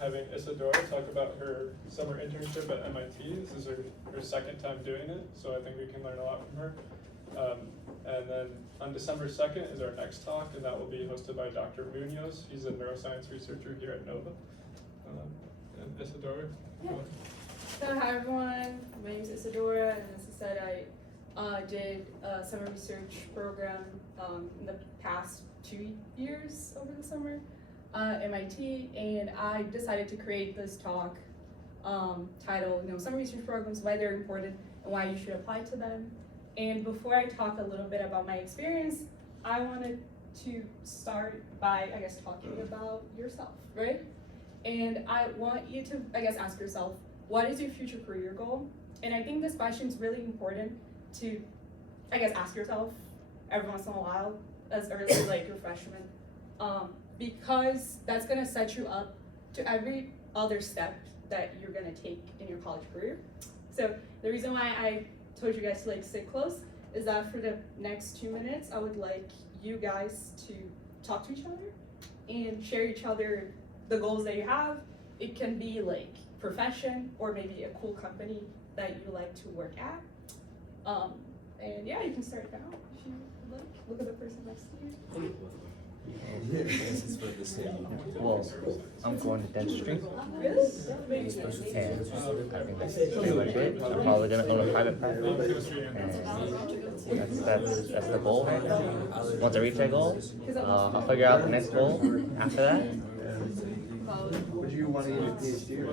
having Isadora talk about her summer internship at MIT. This is her second time doing it, so I think we can learn a lot from her. And then on December 2nd is our next talk, and that will be hosted by Dr. Munoz. He's a neuroscience researcher here at Nova. And Isadora? Yeah. So hi everyone, my name is Isadora, and as I said, I did a summer research program in the past 2 years over the summer at MIT, and I decided to create this talk titled, Summer research programs, why they're important and why you should apply to them. And before I talk a little bit about my experience, I wanted to start by, talking about yourself, right? And I want you to, ask yourself, what is your future career goal? And I think this question is really important to, ask yourself every once in a while, as early as like your freshman, because that's gonna set you up to every other step that you're gonna take in your college career. So the reason why I told you guys to sit close is that for the next 2 minutes, I would like you guys to talk to each other and share each other the goals that you have. It can be like profession or maybe a cool company that you like to work at. And yeah, you can start now if you like. Look at the person next to you. Well, I'm going to dentistry. Really? And I think that's pretty much it. I'm probably gonna own a private practice, and that's the goal right now. Once I reach that goal, I'll figure out the next goal after that. Would you want to get a PhD or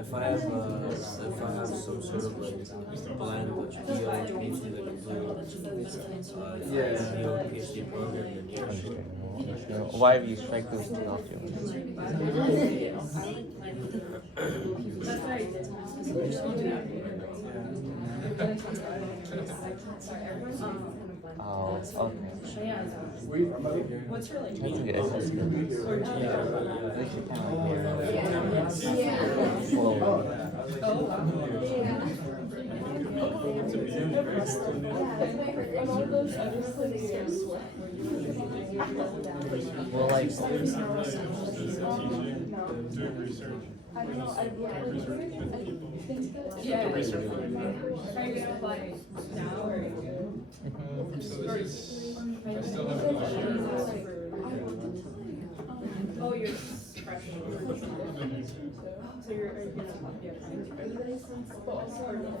If I have some sort of plan of a PhD that includes PhD program, then yeah. Why have you strike those two off you? Oh, okay. What's your like? That's good. That's good. At least you kind of well, like, Doing research. I don't know. Yeah. Are you gonna apply now or? So this is, I still haven't done Oh, you're freshman. So you're gonna be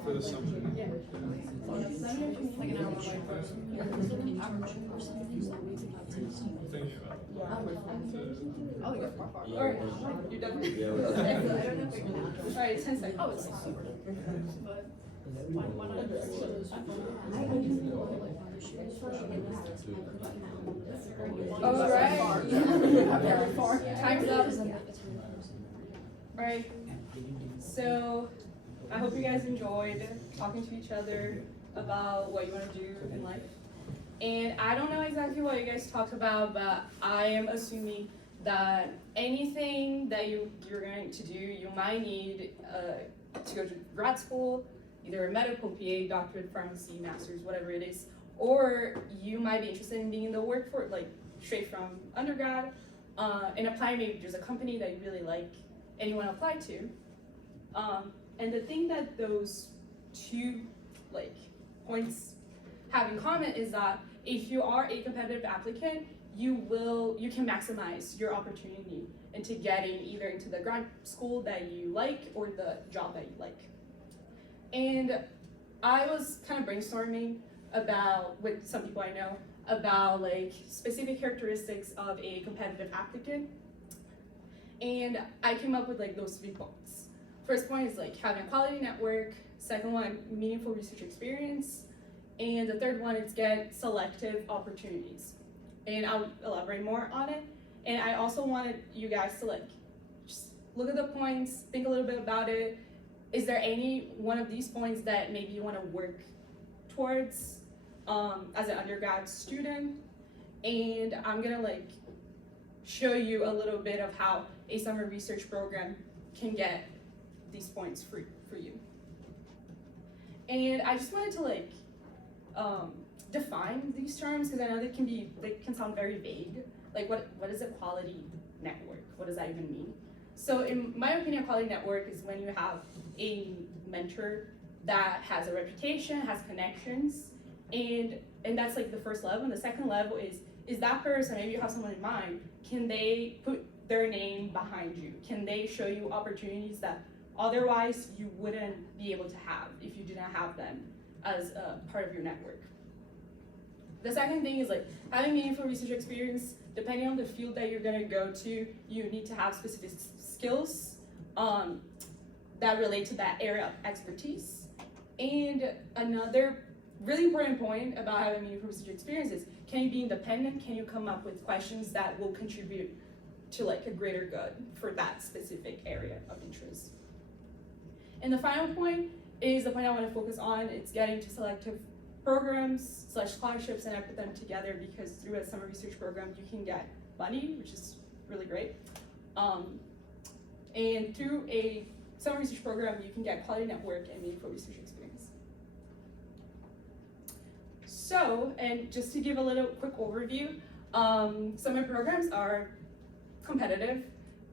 for the summer. Yeah. Thinking about Oh, you're far. Alright, you're done. Alright, 10 seconds. Oh, it's Alright. Time's up. Alright. So I hope you guys enjoyed talking to each other about what you want to do in life. And I don't know exactly what you guys talked about, but I am assuming that anything that you're going to do, you might need to go to grad school, either a medical, PA, doctorate, pharmacy, master's, whatever it is, or you might be interested in being in the workforce, like straight from undergrad, and apply maybe there's a company that you really like and you want to apply to. And the thing that those two points have in common is that if you are a competitive applicant, you can maximize your opportunity into getting either into the grad school that you like or the job that you like. And I was kind of brainstorming with some people I know about specific characteristics of a competitive applicant. And I came up with those 3 points. First point is having a quality network. Second one, meaningful research experience. And the third one is get selective opportunities. And I'll elaborate more on it. And I also wanted you guys to just look at the points, think a little bit about it. Is there any one of these points that maybe you want to work towards as an undergrad student? And I'm gonna show you a little bit of how a summer research program can get these points for you. And I just wanted to define these terms because I know they can sound very vague. What is a quality network? What does that even mean? So in my opinion, quality network is when you have a mentor that has a reputation, has connections, and that's like the first level. And the second level is that person, maybe you have someone in mind, can they put their name behind you? Can they show you opportunities that otherwise you wouldn't be able to have if you didn't have them as a part of your network? The second thing is like having meaningful research experience. Depending on the field that you're gonna go to, you need to have specific skills that relate to that area of expertise. And another really important point about having meaningful research experience is, can you be independent? Can you come up with questions that will contribute to like a greater good for that specific area of interest? And the final point is the point I want to focus on. It's getting to selective programs / scholarships, and I put them together because through a summer research program you can get money, which is really great. And through a summer research program you can get quality network and meaningful research experience. So, and just to give a little quick overview, summer programs are competitive.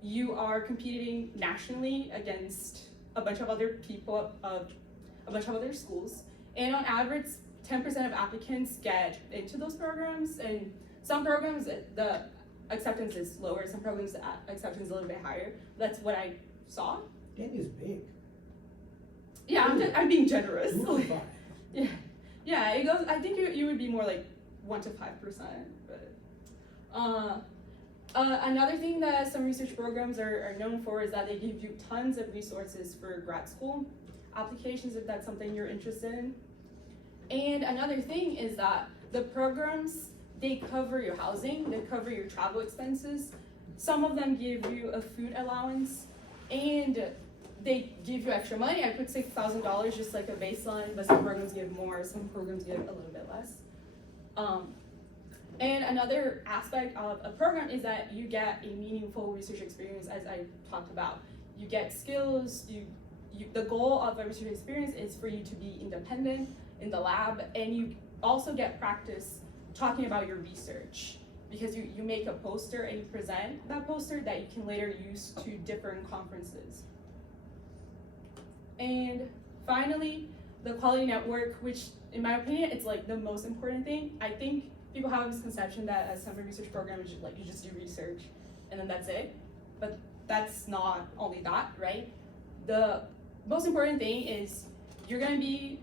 You are competing nationally against a bunch of other people of a bunch of other schools, and on average 10% of applicants get into those programs, and some programs the acceptance is lower, some programs the acceptance is a little bit higher. That's what I saw. 10 is big. Yeah, I'm being generous. 2 to 5. Yeah, it goes. I think you would be more like 1 to 5%. But another thing that some research programs are known for is that they give you tons of resources for grad school applications if that's something you're interested in. And another thing is that the programs, they cover your housing, they cover your travel expenses. Some of them give you a food allowance, and they give you extra money. I put $6,000 just like a baseline, but some programs give more, some programs give a little bit less. And another aspect of a program is that you get a meaningful research experience, as I talked about. You get skills, the goal of a research experience is for you to be independent in the lab, and you also get practice talking about your research, because you make a poster and you present that poster that you can later use to different conferences. And finally, the quality network, which in my opinion, it's like the most important thing. I think people have a misconception that a summer research program is like you just do research and then that's it, but that's not only that, right? The most important thing is you're gonna be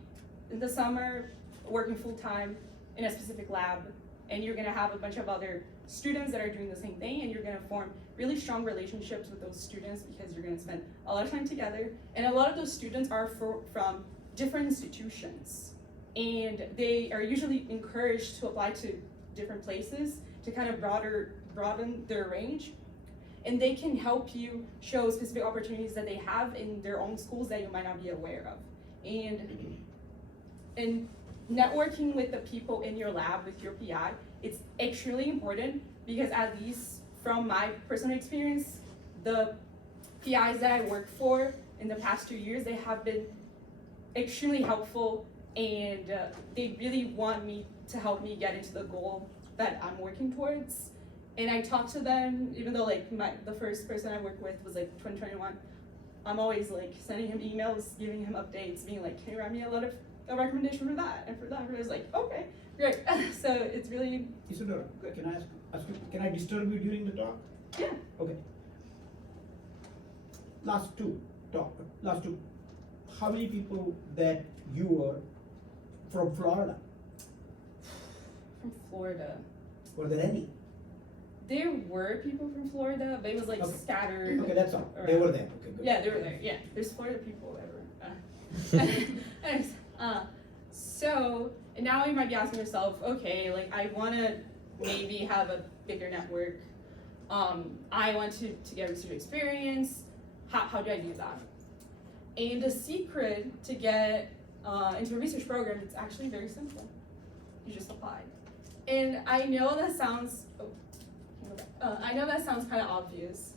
in the summer working full-time in a specific lab, and you're gonna have a bunch of other students that are doing the same thing, and you're gonna form really strong relationships with those students because you're gonna spend a lot of time together. And a lot of those students are from different institutions, and they are usually encouraged to apply to different places to kind of broaden their range. And they can help you show specific opportunities that they have in their own schools that you might not be aware of. And networking with the people in your lab, with your PI, it's extremely important, because at least from my personal experience, the PIs that I worked for in the past 2 years, they have been extremely helpful, and they really want me to help me get into the goal that I'm working towards. And I talk to them, even though like the first person I worked with was like 2021, I'm always like sending him emails, giving him updates, being like, can you write me a recommendation for that and for that? And I was like, okay, great. So it's really Isadora, good. can I ask you, can I disturb you during the talk? Yeah. Okay. Last two, how many people that you were from Florida? From Florida. Were there any? There were people from Florida, but it was like Okay. scattered. Okay, that's all. They around. were there. Okay, good. Yeah, they were there. Yeah, there's Florida people everywhere. Anyways, so and now you might be asking yourself, okay, like I want to maybe have a bigger network. I want to get research experience. How do I do that? And the secret to get into a research program, it's actually very simple. You just apply. And I know that sounds kind of obvious,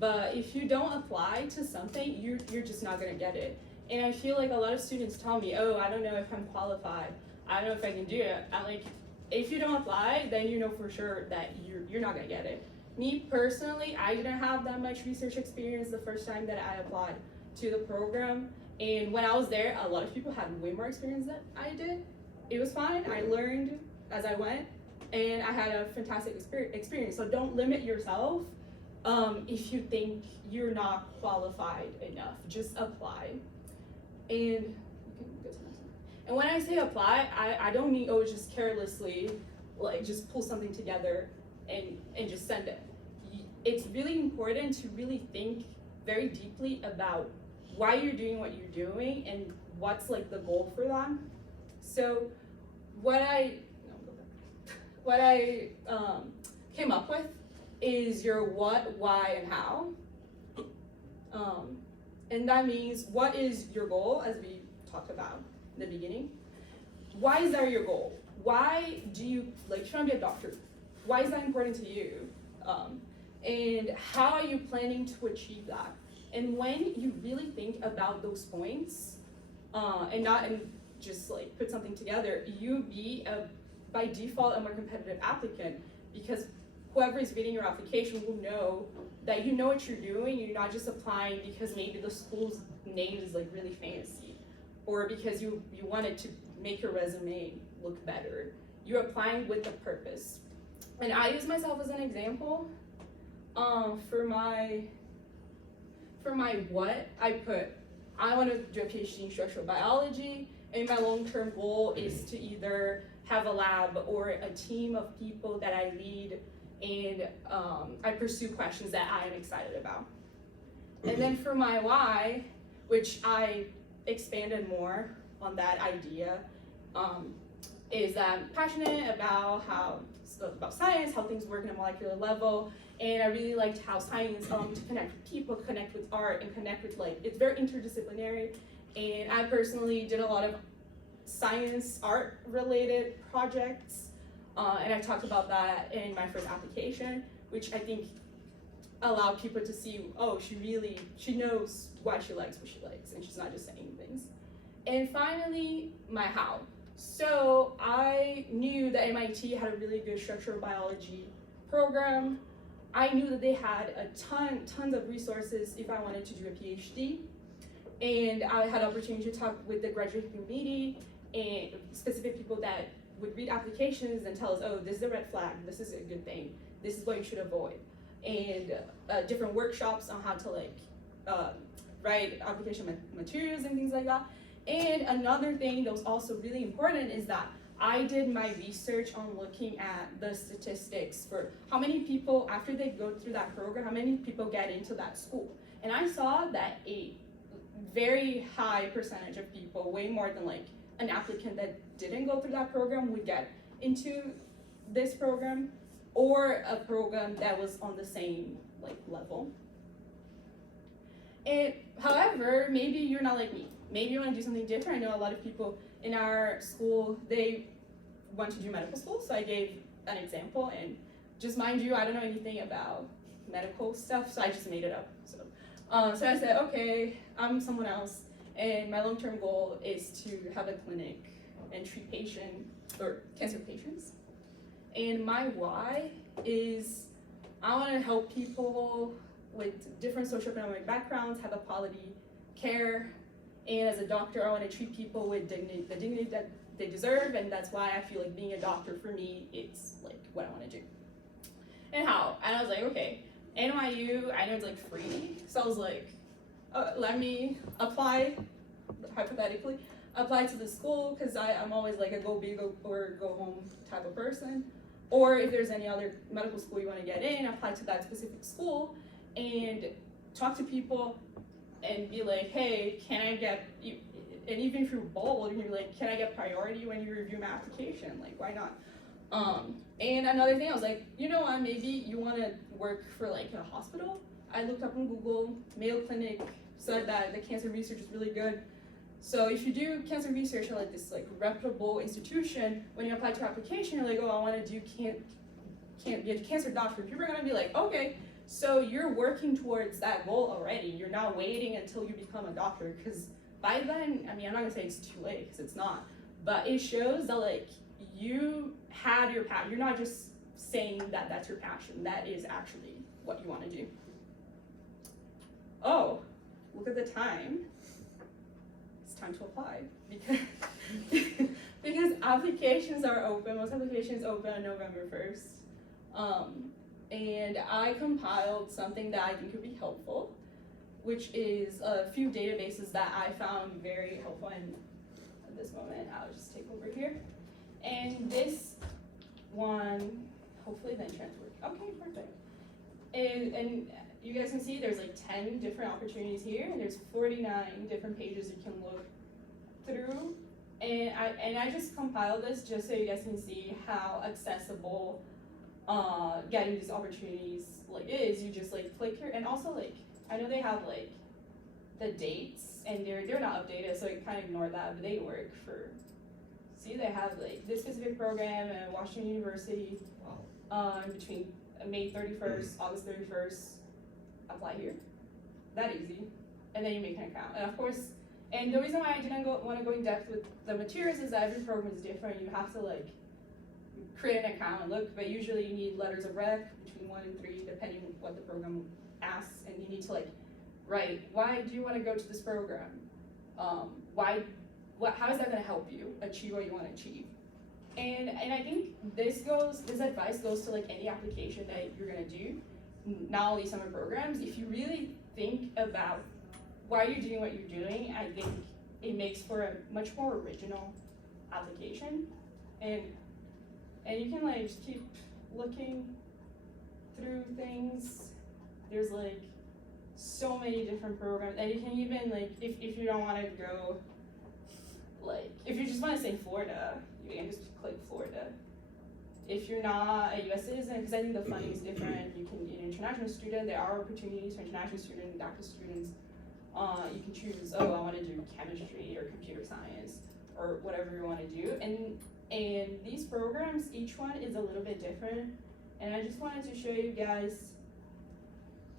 but if you don't apply to something, you're just not gonna get it. And I feel like a lot of students tell me, oh, I don't know if I'm qualified. I don't know if I can do it. I'm like, if you don't apply, then you know for sure that you're not gonna get it. me personally, I didn't have that much research experience the first time that I applied to the program. And when I was there, a lot of people had way more experience than I did. It was fine. I learned as I went, and I had a fantastic experience. So don't limit yourself if you think you're not qualified enough. Just apply. And and when I say apply, I don't mean, oh, just carelessly, like just pull something together and just send it. It's really important to really think very deeply about why you're doing what you're doing and what's like the goal for them. So what I came up with is your what, why, and how. And that means, what is your goal, as we talked about in the beginning? Why is that your goal? Why do you like trying to be a doctor? Why is that important to you? And how are you planning to achieve that? And when you really think about those points, and just like put something together, you be by default a more competitive applicant, because whoever is reading your application will know that you know what you're doing. You're not just applying because maybe the school's name is like really fancy, or because you wanted to make your resume look better. You're applying with a purpose. And I use myself as an example. For my what, I put, I want to do a PhD in structural biology, and my long-term goal is to either have a lab or a team of people that I lead, and I pursue questions that I am excited about. And then for my why, which I expanded more on that idea, is that I'm passionate about science, how things work in a molecular level, and I really liked how science to connect with people, connect with art, and connect with it's very interdisciplinary. And I personally did a lot of science art related projects, and I talked about that in my first application, which I think allowed people to see, oh, she knows what she likes, and she's not just saying things. And finally, my how. So I knew that MIT had a really good structural biology program. I knew that they had tons of resources if I wanted to do a PhD. And I had opportunity to talk with the graduate committee and specific people that would read applications and tell us, oh, this is a red flag, this is a good thing, this is what you should avoid. And different workshops on how to write application materials and things like that. And another thing that was also really important is that I did my research on looking at the statistics for how many people, after they go through that program, how many people get into that school. And I saw that a very high percentage of people, way more than an applicant that didn't go through that program, would get into this program, or a program that was on the same level. And however, maybe you're not like me. Maybe you want to do something different. I know a lot of people in our school, they want to do medical school, so I gave an example, and just mind you, I don't know anything about medical stuff, so I just made it up. So I said, okay, I'm someone else, and my long-term goal is to have a clinic and treat cancer patients. And my why is I want to help people with different socioeconomic backgrounds have a quality care. And as a doctor, I want to treat people with the dignity that they deserve, and that's why I feel like being a doctor for me, it's what I want to do. And how? And I was like, okay, NYU, I know it's free, so I was like, let me apply, hypothetically, apply to the school, because I'm always a go big or go home type of person. Or if there's any other medical school you want to get in, apply to that specific school and talk to people and be like, hey, can I get, and even if you're bold, you're like, can I get priority when you review my application? Why not? And another thing, I was like, you know what, maybe you want to work for a hospital. I looked up on Google, Mayo Clinic said that the cancer research is really good. So if you do cancer research at this reputable institution, when you apply to your application, you're like, oh, I want to do be a cancer doctor. People are gonna be like, okay, so you're working towards that goal already. You're not waiting until you become a doctor, because by then, I mean, I'm not gonna say it's too late, because it's not, but it shows that you had your path. You're not just saying that that's your passion. That is actually what you want to do. Oh, look at the time. It's time to apply because because applications are open. Most applications open on November 1st. And I compiled something that I think could be helpful, which is a few databases that I found very helpful. And at this moment, I'll just take over here. And this one, hopefully the insurance works. Okay, perfect. And you guys can see there's like 10 different opportunities here, and there's 49 different pages you can look through. And I just compiled this just so you guys can see how accessible getting these opportunities like is. You just like click here, and also like I know they have like the dates, and they're not updated, so you kind of ignore that, but they work for. See, they have like this specific program at Washington University between May 31st, August 31st. Apply here. That easy, and then you make an account. And of course, and the reason why I didn't want to go in depth with the materials is that every program is different. You have to like create an account and look, but usually you need letters of rec between 1 and 3, depending on what the program asks, and you need to like write, why do you want to go to this program? How is that going to help you achieve what you want to achieve? And I think this advice goes to like any application that you're going to do, not only summer programs. If you really think about why you're doing what you're doing, I think it makes for a much more original application. And you can like just keep looking through things. There's like so many different programs, and you can even like if you don't want to go, like if you just want to say Florida, you can just click Florida. If you're not a U.S. citizen, because I think the funding is different, you can be an international student. There are opportunities for international students and DACA students. You can choose, I want to do chemistry or computer science or whatever you want to do. And these programs, each one is a little bit different. And I just wanted to show you guys,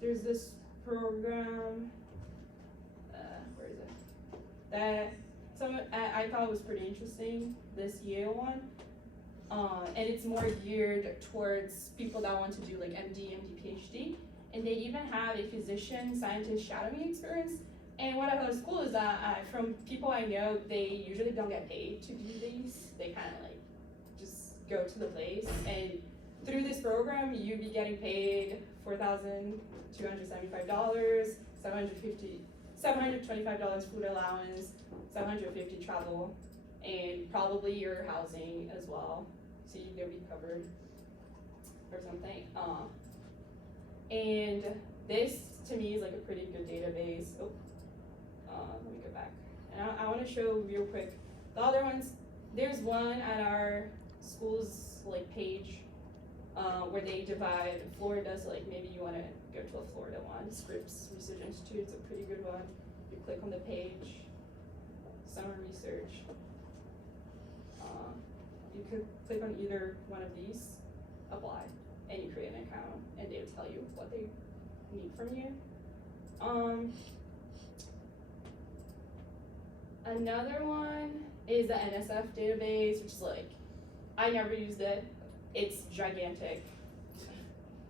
there's this program, where is it? That I thought was pretty interesting, this Yale one. And it's more geared towards people that want to do like MD, PhD. And they even have a physician scientist shadowing experience. And what I thought was cool is that from people I know, they usually don't get paid to do these. They kind of like just go to the place. And through this program, you'd be getting paid $4,275, $725 food allowance, $750 travel, and probably your housing as well. So you'll be covered or something. And this to me is like a pretty good database. Let me go back. And I want to show real quick the other ones. There's one at our school's like page where they divide Florida. So like maybe you want to go to a Florida one. Scripps Research Institute is a pretty good one. You click on the page. Summer research. You could click on either one of these, apply, and you create an account, and they will tell you what they need from you. Another one is the NSF database, which is like, I never used it. It's gigantic.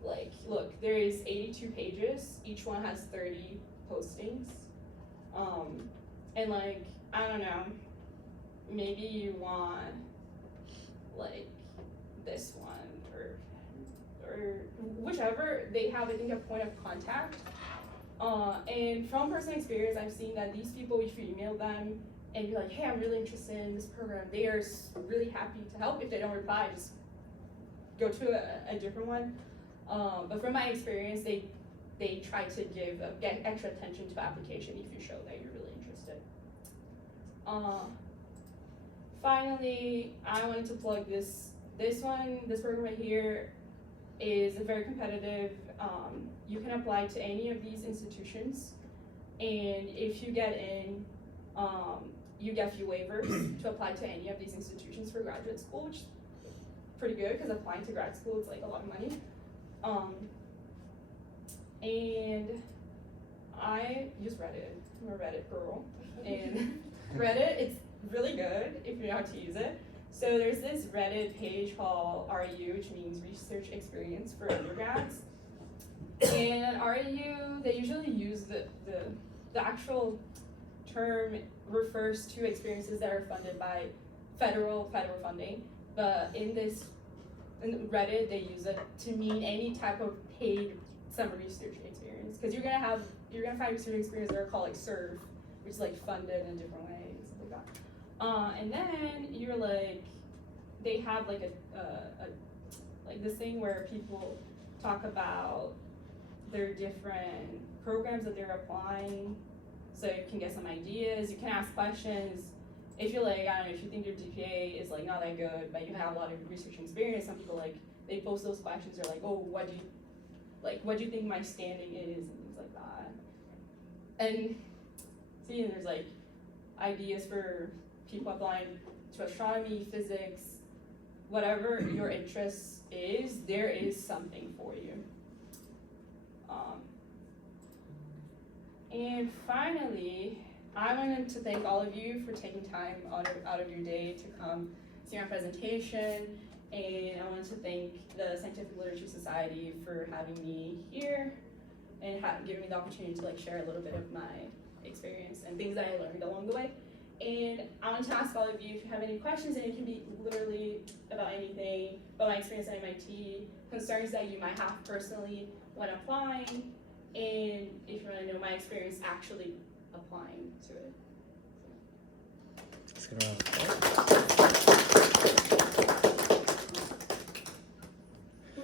Like, look, there is 82 pages. Each one has 30 postings. And like, I don't know, maybe you want like this one or whichever. They have, I think, a point of contact. And from personal experience, I've seen that these people, if you email them and you're like, hey, I'm really interested in this program, they are really happy to help. If they don't reply, just go to a different one. But from my experience, they try to get extra attention to application if you show that you're really interested. Finally, I wanted to plug this program right here is very competitive. You can apply to any of these institutions, and if you get in, you get a few waivers to apply to any of these institutions for graduate school, which is pretty good because applying to grad school is like a lot of money. And I use Reddit. I'm a Reddit girl, and Reddit, it's really good if you know how to use it. So there's this Reddit page called REU, which means Research Experience for Undergrads. And at REU, they usually use the actual term refers to experiences that are funded by federal funding. But in Reddit, they use it to mean any type of paid summer research experience. Because you're gonna find research experiences that are called like SERF, which is like funded in different ways, stuff like that. And then you're like, they have like like this thing where people talk about their different programs that they're applying, so you can get some ideas. You can ask questions. If you're like, I don't know, if you think your GPA is like not that good, but you have a lot of research experience, some people like they post those questions. They're like, oh, what do you think my standing is, and things like that. And there's like ideas for people applying to astronomy, physics, whatever your interest is. There is something for you. And finally, I wanted to thank all of you for taking time out of your day to come see my presentation, and I wanted to thank the Scientific Literature Society for having me here and giving me the opportunity to like share a little bit of my experience and things that I learned along the way. And I want to ask all of you if you have any questions, and it can be literally about anything, about my experience at MIT, concerns that you might have personally when applying, and if you want to know my experience actually applying to it. Let's get around the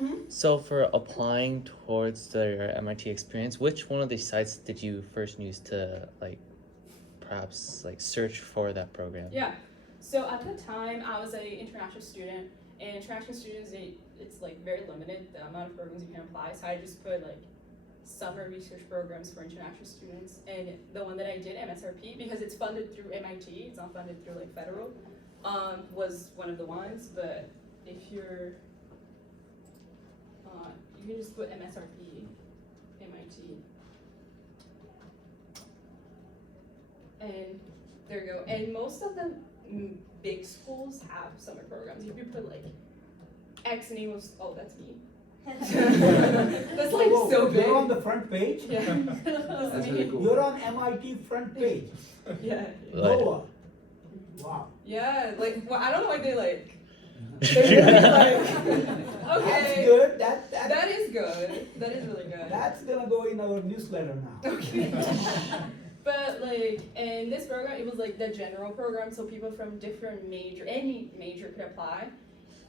board. So for applying towards your MIT experience, which one of these sites did you first use to like perhaps like search for that program? Yeah, so at the time I was an international student, and international students, it's like very limited the amount of programs you can apply, so I just put like summer research programs for international students, and the one that I did, MSRP, because it's funded through MIT, it's not funded through like federal, was one of the ones. But if you're, you can just put MSRP, MIT, and there you go. And most of the big schools have summer programs. If you put like X name of, oh, that's me. That's like Whoa, so big. You're on the front page? Yeah. That's really cool. You're on MIT front page. Yeah. Noah. Wow. Yeah, like, well, I don't know why they like. They're really like, That's okay. good. That is good. That is really good. That's gonna go in our newsletter now. Okay. But like, in this program, it was like the general program, so people from different any major could apply.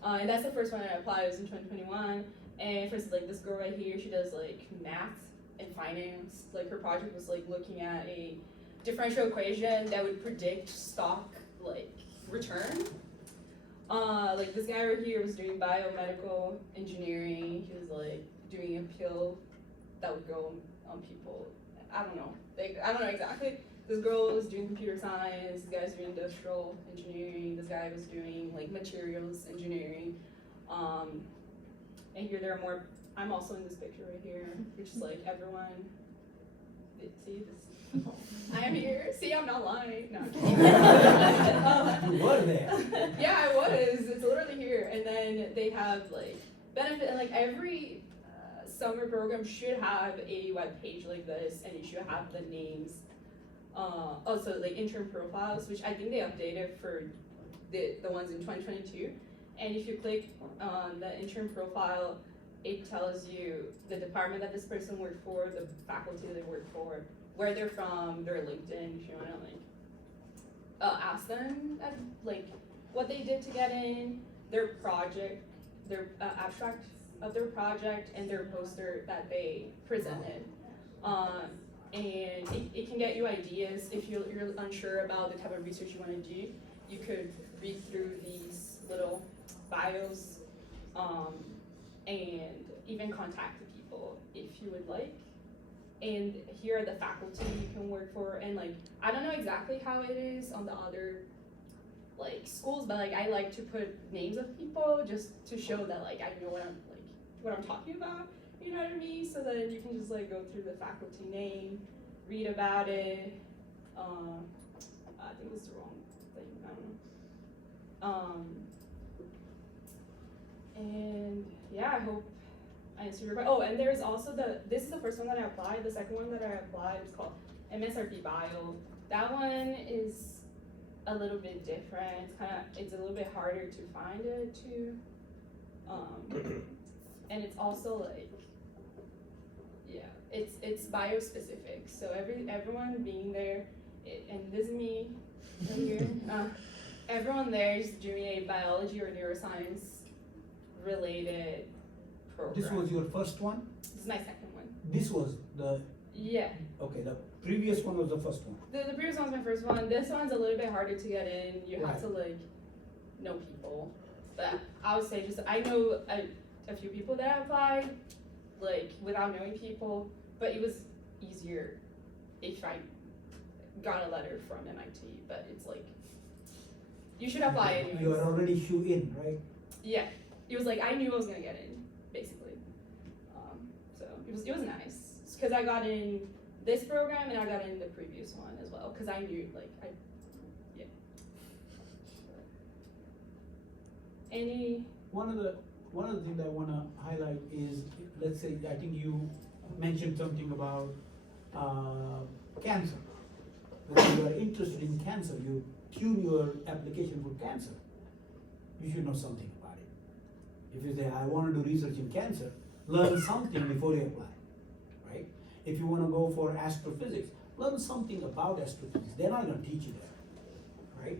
And that's the first one I applied. It was in 2021. And for instance, like this girl right here, she does like math and finance. Like her project was like looking at a differential equation that would predict stock like return. Like this guy right here was doing biomedical engineering. He was like doing a pill that would go on people. I don't know. Like I don't know exactly. This girl was doing computer science. This guy's doing industrial engineering. This guy was doing like materials engineering. And here there are more. I'm also in this picture right here, which is like everyone. See this? I am here. See, I'm not lying. No, I'm kidding. You were there. Yeah, I was. It's literally here. And then they have like benefit, and like every summer program should have a web page like this, and it should have the names. Also like intern profiles, which I think they updated for the ones in 2022. And if you click on the intern profile, it tells you the department that this person worked for, the faculty that they work for, where they're from, their LinkedIn, if you wanna like ask them like what they did to get in, their project, their abstract of their project, and their poster that they presented. And it can get you ideas if you're unsure about the type of research you want to do. You could read through these little bios, and even contact the people if you would like. And here are the faculty you can work for. And like, I don't know exactly how it is on the other like schools, but like I like to put names of people just to show that like I know what I'm talking about. You know what I mean? So that you can just like go through the faculty name, read about it. I think it's the wrong thing. I don't know. And yeah, I hope I answered your question. Oh, and there's also this is the first one that I applied. The second one that I applied is called MSRP Bio. That one is a little bit different. It's a little bit harder to find it too. And it's also like, yeah, it's bio specific. So everyone being there, and this is me right here. Everyone there is doing a biology or neuroscience related program. This was your first one? This is my second one. This was the, Yeah. okay, the previous one was the first one. The previous one's my first one. This one's a little bit harder to get in. You have to like know people. But I would say I know a few people that applied, like without knowing people, but it was easier if I got a letter from MIT. But it's like, you should apply anyways. You are already shoe in, right? Yeah, it was like I knew I was gonna get in, basically. So it was nice because I got in this program and I got in the previous one as well because I knew yeah. Any One of the things I want to highlight is, let's say, I think you mentioned something about cancer. When you are interested in cancer, you tune your application for cancer. You should know something about it. If you say, I want to do research in cancer, learn something before you apply, right? If you want to go for astrophysics, learn something about astrophysics. They're not going to teach you that, right?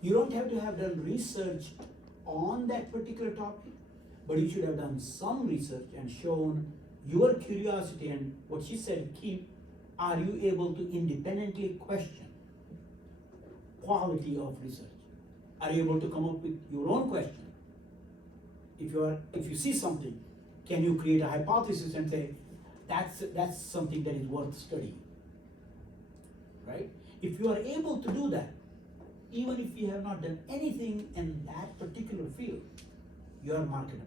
You don't have to have done research on that particular topic, but you should have done some research and shown your curiosity and what she said, are you able to independently question quality of research? Are you able to come up with your own question? If you see something, can you create a hypothesis and say, that's something that is worth studying, right? If you are able to do that, even if you have not done anything in that particular field, you are marketable.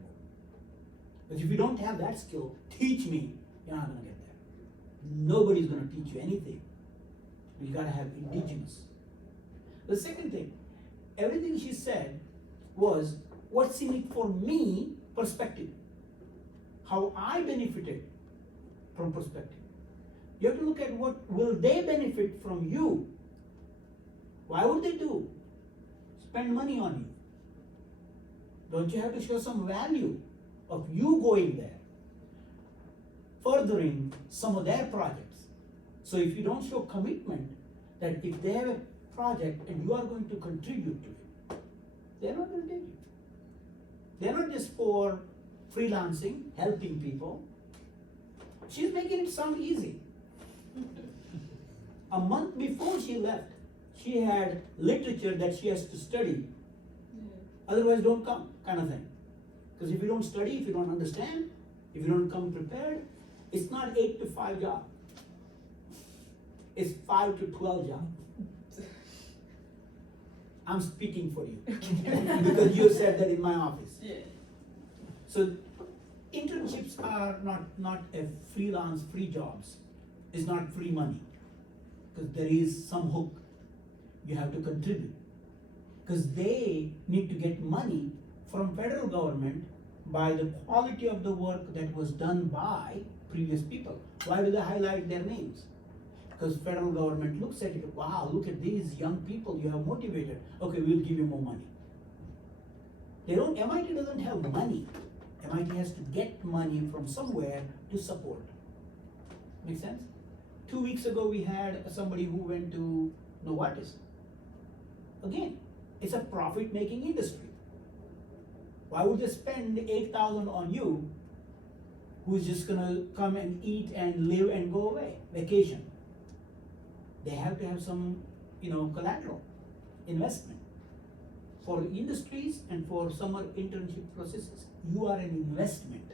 But if you don't have that skill, teach me, you're not gonna get there. Nobody's gonna teach you anything. You gotta have indigenous. The second thing, everything she said was what's in it for me perspective. How I benefited from perspective. You have to look at what will they benefit from you. Why would they spend money on you? Don't you have to show some value of you going there, furthering some of their projects? So if you don't show commitment that if they have a project and you are going to contribute to it, they're not going to take you. They're not just for freelancing, helping people. She's making it sound easy. A month before she left, she had literature that she has to study. Otherwise don't come, kind of thing. Because if you don't study, if you don't understand, if you don't come prepared, it's not 8 to 5 job. It's 5 to 12 job. I'm speaking for you. Because you said that in my office. yeah. So internships are not a freelance free jobs. It's not free money. Because there is some hook. You have to contribute. Because they need to get money from federal government by the quality of the work that was done by previous people. Why do they highlight their names? Because federal government looks at it, wow, look at these young people you have motivated. Okay, we'll give you more money. MIT doesn't have money. MIT has to get money from somewhere to support. Make sense? 2 weeks ago we had somebody who went to Novartis. Again, it's a profit-making industry. Why would they spend $8,000 on you, who's just gonna come and eat and live and go away, vacation? They have to have some, collateral investment. For industries and for summer internship processes, you are an investment.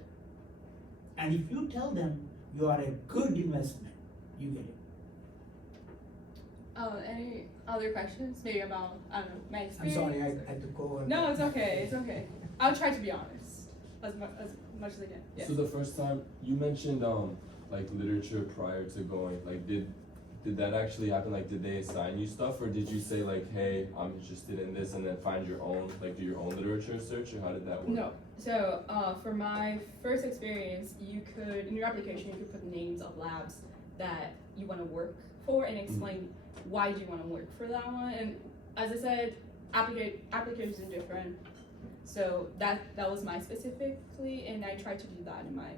And if you tell them you are a good investment, you get it. Any other questions? Maybe about, I don't know, my I'm experience? sorry, I had to go on. No, it's okay, it's okay. I'll try to be honest, as much as I can. Yeah. So the first time you mentioned like literature prior to going, like did did that actually happen? Like, did they assign you stuff, or did you say like, hey, I'm interested in this, and then find your own, like, do your own literature search, or how did that work? No. So for my first experience, you could, in your application, you could put names of labs that you want to work for and explain why do you want to work for that one. And as I said, applications are different. So that was my specifically, and I tried to do that in my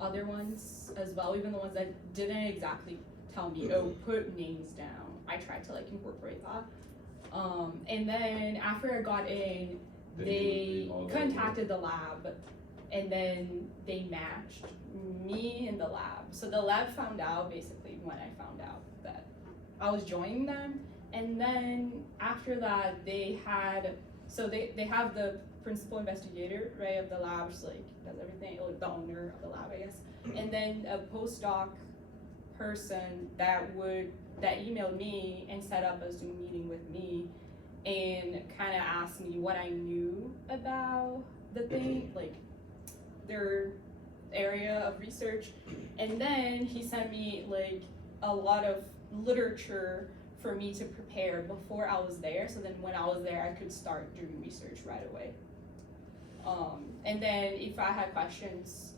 other ones as well, even the ones that didn't exactly tell me, oh, put names down. I tried to like incorporate that. And then after I got in, they contacted the lab, and then they matched me in the lab. So the lab found out basically when I found out that I was joining them, and then after that they had, so they have the principal investigator, right, of the lab, just like does everything, or the owner of the lab, I guess, and then a postdoc person that emailed me and set up a Zoom meeting with me and kind of asked me what I knew about the thing, like their area of research, and then he sent me like a lot of literature for me to prepare before I was there, so then when I was there I could start doing research right away. And then if I had questions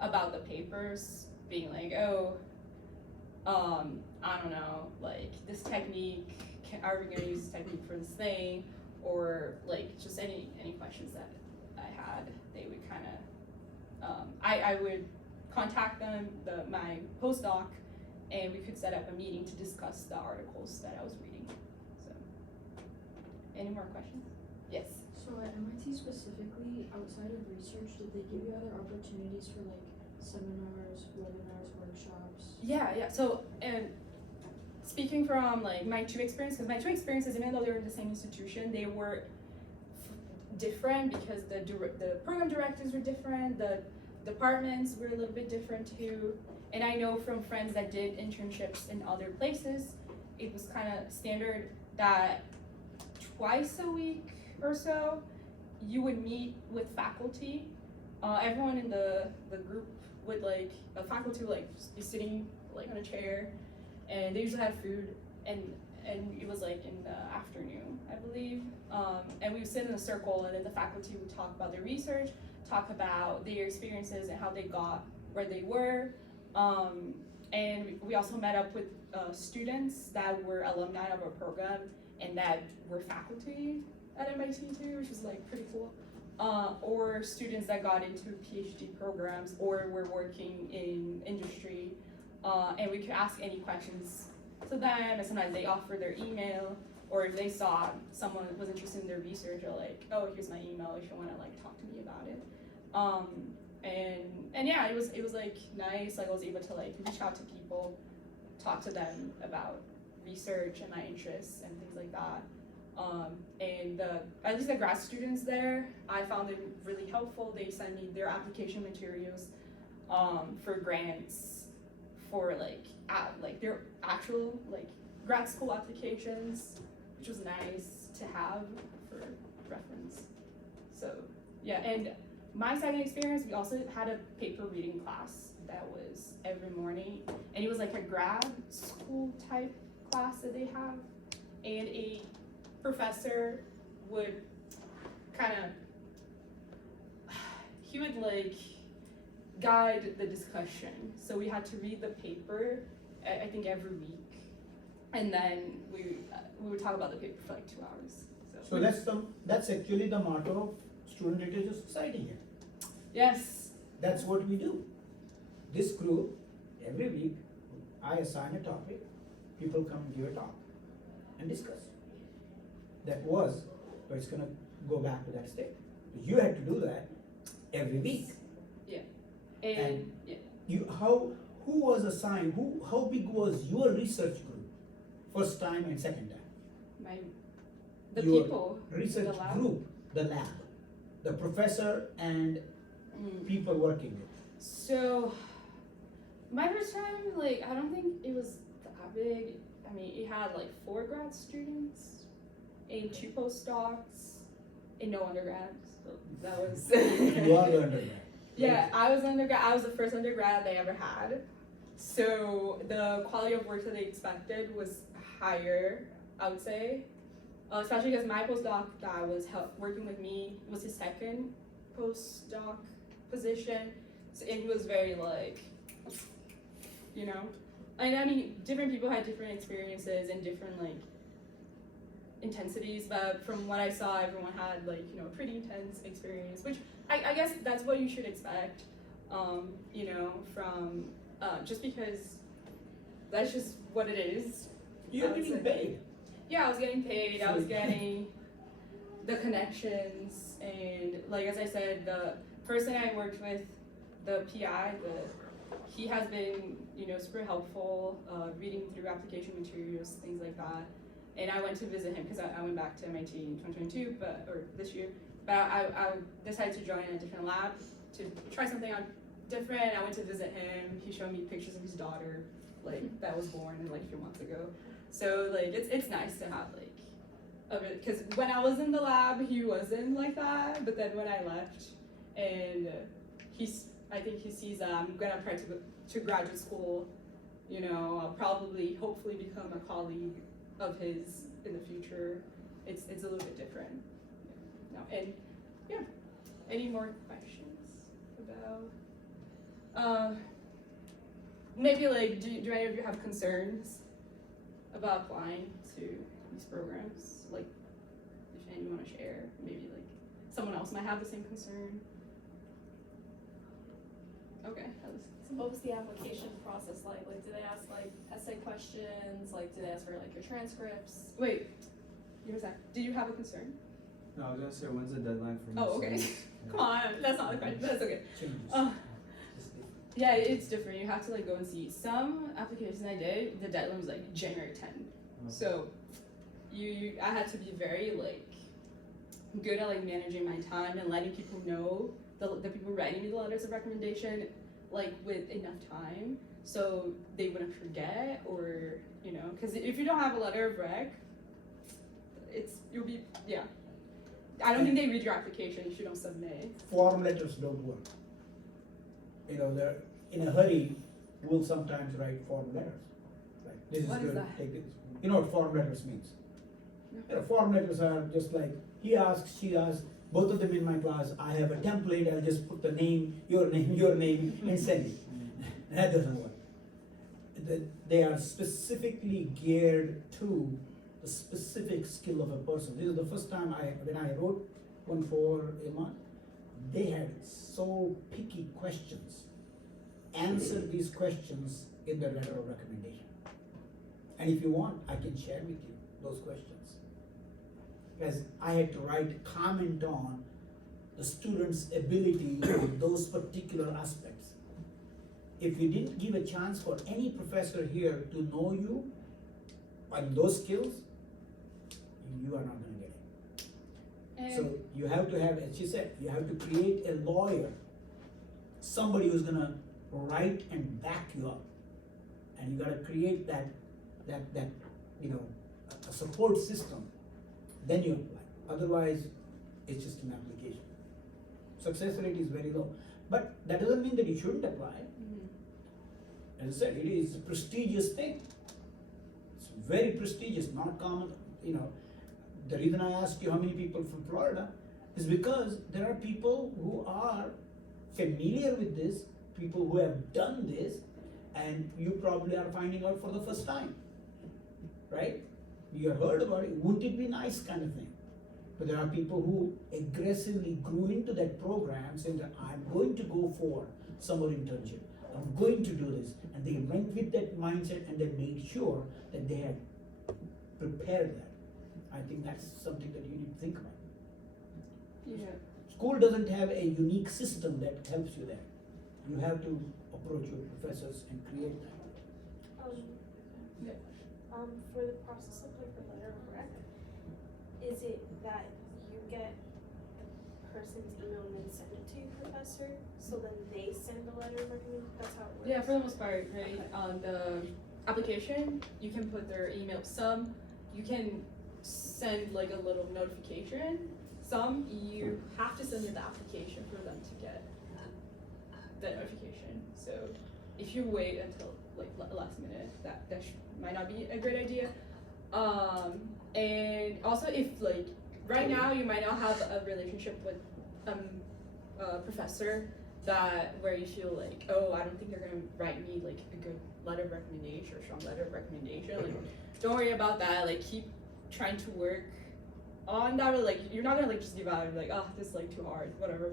about the papers, being like, oh, I don't know, like this technique, are we gonna use this technique for this thing, or like just any questions that I had, they would kind of, I would contact them, my postdoc, and we could set up a meeting to discuss the articles that I was reading. So, any more questions? Yes. So at MIT specifically, outside of research, did they give you other opportunities for like seminars, webinars, workshops? Yeah. So, and speaking from like my two experiences, because my two experiences, even though they were in the same institution, they were different because the program directors were different, the departments were a little bit different too. And I know from friends that did internships in other places, it was kind of standard that twice a week or so, you would meet with faculty. Everyone in the group would like, a faculty would like just be sitting like on a chair, and they usually had food, and it was like in the afternoon, I believe. And we would sit in a circle, and then the faculty would talk about their research, talk about their experiences and how they got where they were. And we also met up with students that were alumni of our program and that were faculty at MIT too, which was like pretty cool. Or students that got into PhD programs or were working in industry, and we could ask any questions to them, and sometimes they offer their email, or if they saw someone was interested in their research, they're like, oh, here's my email if you want to like talk to me about it. And yeah, it was like nice. Like I was able to like reach out to people, talk to them about research and my interests and things like that. And at least the grad students there, I found them really helpful. They sent me their application materials for grants for like their actual like grad school applications, which was nice to have for reference. So yeah, and my second experience, we also had a paper reading class that was every morning, and it was like a grad school type class that they have, and a professor would he would like guide the discussion. So we had to read the paper, I think every week, and then we would talk about the paper for like 2 hours. So that's actually the motto of Student Literature Society here. Yes. That's what we do. This group, every week, I assign a topic, people come and give a talk and discuss. That was, but it's gonna go back to that state. You had to do that every week. Yeah. And yeah. Who was assigned, how big was your research group? First time and second time? The your people. Research the lab. group, the lab, the professor and people working with. So, my first time, like, I don't think it was that big. I mean, it had like 4 grad students and 2 postdocs and no undergrads. So that was. You are the undergrad. Yeah, I was undergrad. I was the first undergrad they ever had. So the quality of work that they expected was higher, I would say. Especially because my postdoc that was working with me was his second postdoc position, so, and he was very like, you know, and I mean, different people had different experiences and different like intensities, but from what I saw, everyone had like, you know, pretty intense experience, which I guess that's what you should expect, you know, from just because that's just what it is. You're getting paid. Yeah, I was getting paid, I was getting the connections, and like as I said, the person I worked with, the PI, he has been, you know, super helpful, reading through application materials, things like that. And I went to visit him because I went back to MIT in 2022, or this year, but I decided to join a different lab to try something out different. I went to visit him, he showed me pictures of his daughter, like, that was born like a few months ago. So like it's nice to have like a bit, because when I was in the lab he wasn't like that, but then when I left and I think he sees that I'm gonna apply to graduate school, you know, I'll probably hopefully become a colleague of his in the future. It's a little bit different. No, and yeah. Any more questions about maybe like do any of you have concerns about applying to these programs? Like, if any you want to share, maybe like someone else might have the same concern. Okay, So what was the application process like? Like, did they ask like essay questions? Like, did they ask for like your transcripts? wait, give me a sec. Did you have a concern? No, I was gonna say, when's the deadline for Oh, okay. submits? Come on, that's not the question. That's okay. Changes. Yeah, it's different. You have to like go and see. Some applications I did, the deadline was like January 10. So I had to be very like good at like managing my time and letting people know, the people writing me the letters of recommendation, like with enough time so they wouldn't forget, or you know, because if you don't have a letter of rec, you'll be, yeah. I don't think they read your application if you don't submit. Form letters don't work. You know, they're in a hurry, we'll sometimes write form letters. Like, this What is is good, that? take this. You know what form letters means? No. You know, form letters are just like, he asks, she asks, both of them in my class, I have a template, I'll just put the name, and send it. That doesn't work. They are specifically geared to the specific skill of a person. This is the first time when I wrote one for a month, they had so picky questions. Answer these questions in the letter of recommendation. And if you want, I can share with you those questions. Because I had to write comment on the student's ability in those particular aspects. If you didn't give a chance for any professor here to know you on those skills, you are not gonna get it. And So you have to have, as she said, you have to create a lawyer, somebody who's gonna write and back you up. And you gotta create that, you know, a support system, then you apply. Otherwise, it's just an application. Success rate is very low. But that doesn't mean that you shouldn't apply. As I said, it is a prestigious thing. It's very prestigious, not common, you know. The reason I asked you how many people from Florida is because there are people who are familiar with this, people who have done this, and you probably are finding out for the first time, right? You have heard about it, wouldn't it be nice kind of thing. But there are people who aggressively grew into that program saying that I'm going to go for summer internship, I'm going to do this, and they went with that mindset and they made sure that they had prepared that. I think that's something that you need to think about. yeah. School doesn't have a unique system that helps you there. You have to approach your professors and create that. For the process of like the letter of rec, is it that you get the person's email and then send it to your professor, so then they send the letter of recommendation? That's how it works? Yeah, for the most part, right? On the application, you can put their email. Some you can send like a little notification. Some you have to submit the application for them to get the notification. So if you wait until like last minute. That might not be a great idea. And also if like right now you might not have a relationship with a professor that where you feel like, oh, I don't think they're gonna write me like a good letter of recommendation or strong letter of recommendation. Like, don't worry about that. Like, keep trying to work on that. Or like, you're not gonna like just give out and be like, oh, this is like too hard, whatever.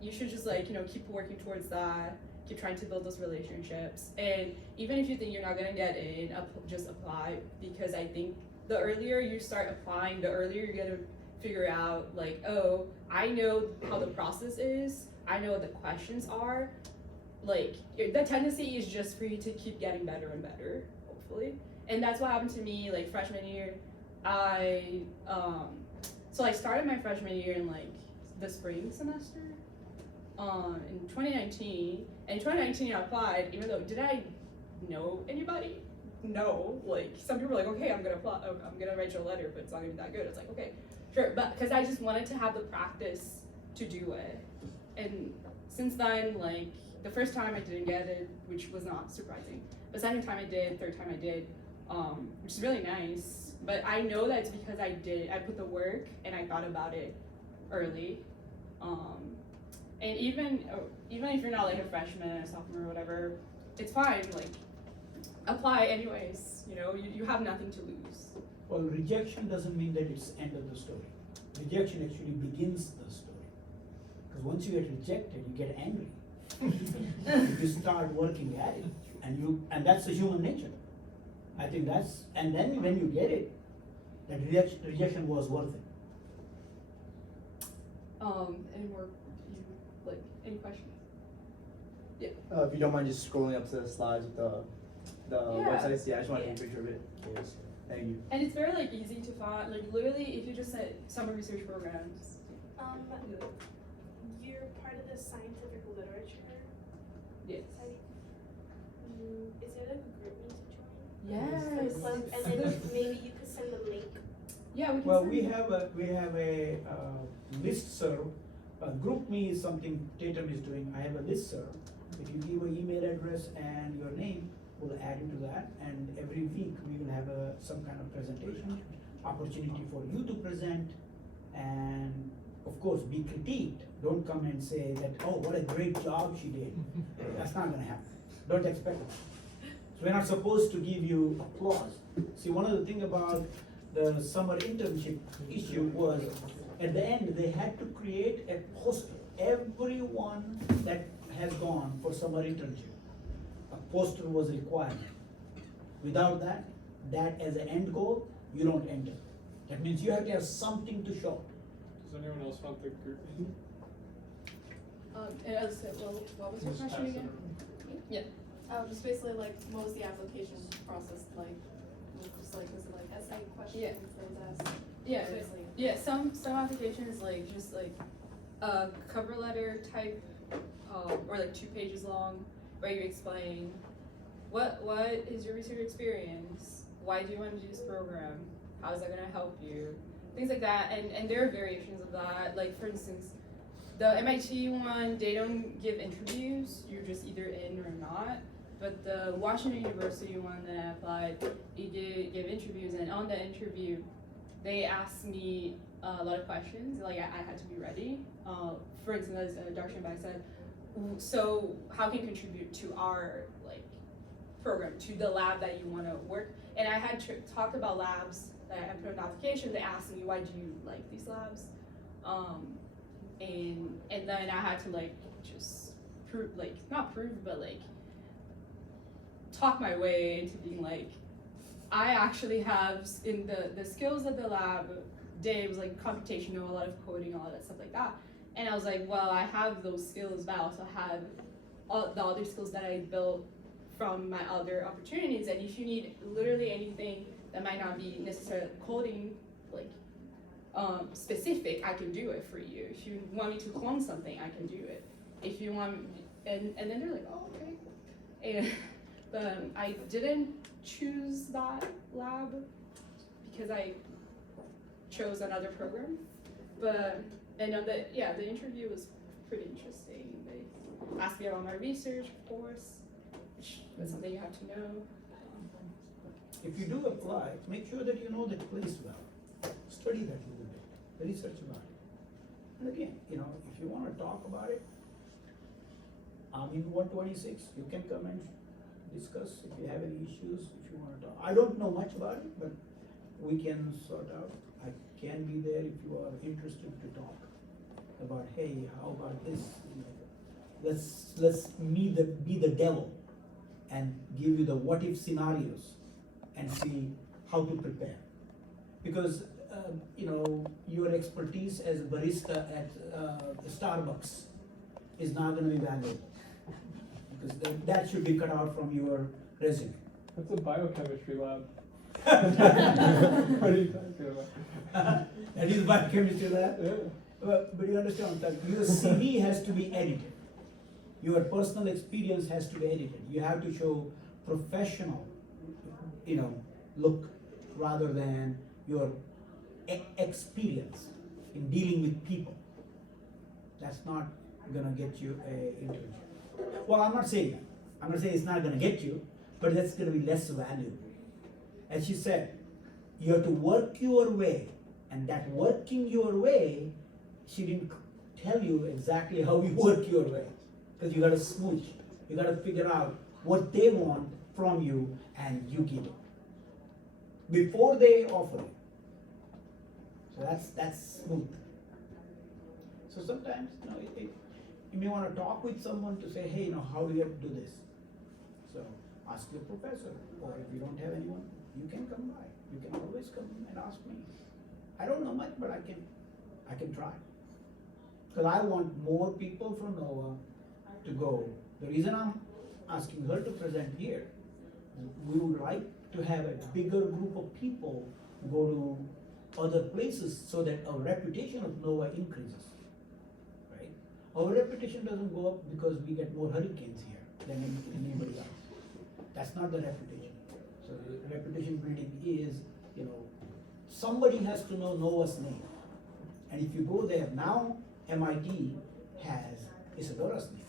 You should just like, you know, keep working towards that. Keep trying to build those relationships. And even if you think you're not gonna get in, just apply, because I think the earlier you start applying, the earlier you're gonna figure out like, oh, I know how the process is. I know what the questions are. Like, the tendency is just for you to keep getting better and better, hopefully. And that's what happened to me, like, freshman year. So I started my freshman year in, like, the spring semester, in 2019. And in 2019 I applied, even though, did I know anybody? No. Like, some people were like, okay, I'm gonna apply, I'm gonna write you a letter, but it's not gonna be that good. It's like, okay, sure. But, because I just wanted to have the practice to do it. And since then, like, the first time I didn't get it, which was not surprising. The second time I did, third time I did, which is really nice. But I know that it's because I put the work and I thought about it early. And even if you're not like a freshman or sophomore or whatever, it's fine, like, apply anyways, you know, you have nothing to lose. Well, rejection doesn't mean that it's the end of the story. Rejection actually begins the story. Because once you get rejected, you get angry. You start working at it, and that's the human nature. I think and then when you get it, that rejection was worth it. Any more, any questions? Yeah. If you don't mind just scrolling up to the slides with the websites, I just want to take a picture of it. Yes. Thank you. And it's very like easy to find, like literally if you just said summer research programs. You're part of the scientific literature Yes. site. Is there like a group me to join? Yes. For the club? And then maybe you could send the link. Yeah, we can Well, send we it. have a listserv. GroupMe is something Tatum is doing. I have a listserv. If you give an email address and your name, we'll add into that. And every week we will have some kind of presentation, opportunity for you to present, and of course be critiqued. Don't come and say that, oh, what a great job she did. That's not gonna happen. Don't expect it. So we're not supposed to give you applause. See, one of the things about the summer internship issue was, at the end, they had to create a poster. Everyone that has gone for summer internship, a poster was required. Without that as an end goal, you don't enter. That means you have to have something to show. Does anyone else want the group? And as I said, well, what was your Just question pass it again? around. Yeah. Just basically like, what was the application process like? Just like, was it like essay questions Yeah. that was asked? Yeah, Basically. yeah. Some applications like just like a cover letter type, or like 2 pages long, where you explain what is your research experience, why do you want to do this program, how is that going to help you, things like that. And there are variations of that. Like for instance, the MIT one, they don't give interviews. You're just either in or not. But the Washington University one that I applied, it did give interviews, and on the interview, they asked me a lot of questions. Like I had to be ready. For instance, as Dr. Shanbag said, so how can you contribute to our like program, to the lab that you want to work? And I had talked about labs that I put in the application. They asked me, why do you like these labs? And then I had to like just prove, like not prove, but like talk my way into being like, I actually have in the skills that the lab did was like computational, a lot of coding, all that stuff like that. And I was like, well, I have those skills, but I also have all the other skills that I built from my other opportunities. And if you need literally anything that might not be necessarily coding, like specific, I can do it for you. If you want me to clone something, I can do it. If you want, and then they're like, oh, okay. And but I didn't choose that lab because I chose another program. But I know that, yeah, the interview was pretty interesting. They asked me about my research, of course, That's something you have to know. If you do apply, make sure that you know that place well. Study that a little bit, research about it. And again, if you wanna talk about it, I'm in 126, you can come and discuss if you have any issues, if you wanna talk. I don't know much about it, but we can sort out. I can be there if you are interested to talk about, hey, how about this? Let's be the devil and give you the what if scenarios and see how to prepare. Because your expertise as a barista at Starbucks is not going to be valuable, because that should be cut out from your resume. That's a biochemistry lab. What are you talking about? That is biochemistry lab. Yeah. But you understand that your CV has to be edited. Your personal experience has to be edited. You have to show professional, look, rather than your experience in dealing with people. That's not gonna get you a internship. Well, I'm not saying that. I'm not saying it's not gonna get you, but that's gonna be less valuable. As she said, you have to work your way, and that working your way, she didn't tell you exactly how you work your way, because you gotta smooch. You gotta figure out what they want from you, and you give it before they offer you. So that's smooth. So sometimes, you may want to talk with someone to say, hey, how do you have to do this? So ask your professor, or if you don't have anyone, you can come by. You can always come and ask me. I don't know much, but I can try. Because I want more people from NOVA to go. The reason I'm asking her to present here, we would like to have a bigger group of people go to other places so that our reputation of NOVA increases, right? Our reputation doesn't go up because we get more hurricanes here than anybody else. That's not the reputation. So the reputation building is, somebody has to know NOVA's name. And if you go there now, MIT has Isadora's name.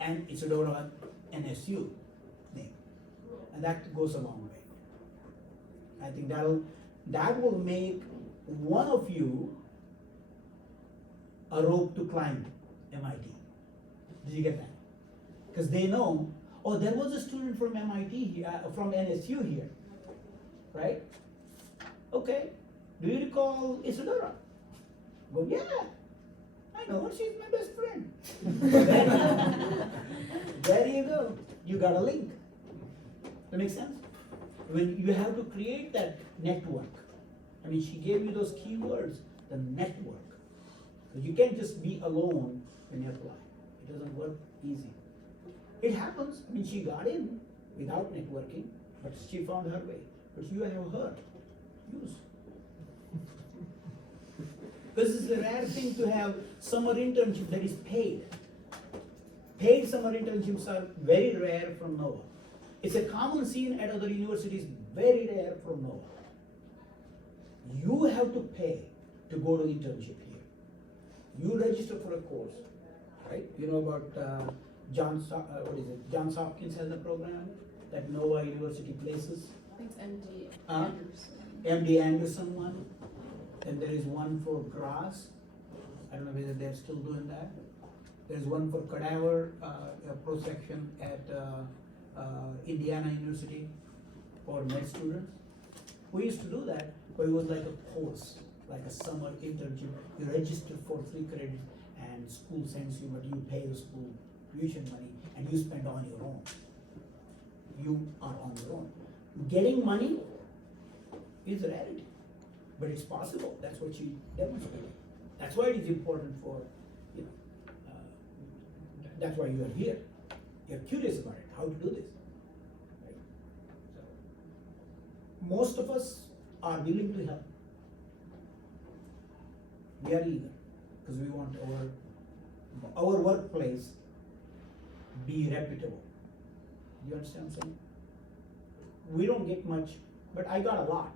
And Isadora NSU name. And that goes a long way. I think that will make one of you a rope to climb MIT. Did you get that? Because they know, there was a student from MIT here, from NSU here, right? Okay, do you recall Isadora? Go, yeah, I know her, she's my best friend. There you go, you got a link. That makes sense? When you have to create that network. She gave you those keywords, the network. So you can't just be alone when you apply. It doesn't work easy. It happens. She got in without networking, but she found her way. But you have her. Use. This is a rare thing to have summer internship that is paid. Paid summer internships are very rare from NOVA. It's a common scene at other universities, very rare from NOVA. You have to pay to go to internship here. You register for a course, right? You know about Johns Hopkins has a program that NOVA University places. I think it's MD Anderson. MD Anderson one, and there is one for Graz. I don't know whether they're still doing that. There's one for cadaver prosection at Indiana University for med students. We used to do that, but it was like a course, like a summer internship. You register for 3 credits and school sends you, but you pay the school tuition money and you spend on your own. You are on your own. Getting money is a rarity, but it's possible. That's what she demonstrated. That's why it is important for, that's why you are here. You're curious about it, how to do this. Right? So, most of us are willing to help. We are eager, because we want our workplace be reputable. Do you understand what I'm saying? We don't get much, but I got a lot.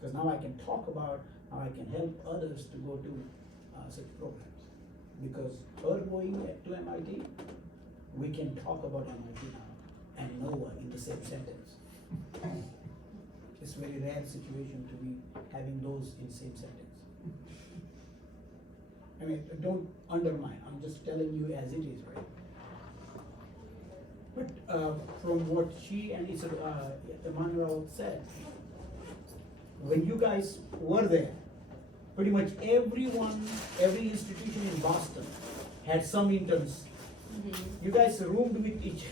Because now I can talk about how I can help others to go to such programs. Because her going to MIT, we can talk about MIT now and NOVA in the same sentence. It's a very rare situation to be having those in same sentence. I mean, don't undermine, I'm just telling you as it is, right? But from what she and Emmanuel said, when you guys were there, pretty much every institution in Boston had some interns. You guys roomed with each.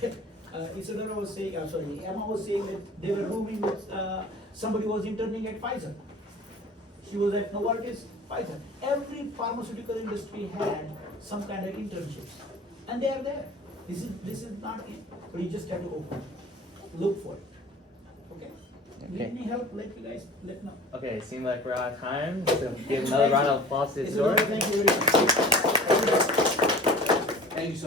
Isadora was saying, Emma was saying that they were rooming with somebody who was interning at Pfizer. She was at Novartis, Pfizer. Every pharmaceutical industry had some kind of internships, and they are there. This is not it, but you just have to look for it. Okay. Need any help? Let know. Okay, seems like we're out of time. So give another round of applause to Isadora. Thank you very much. Thank you so much.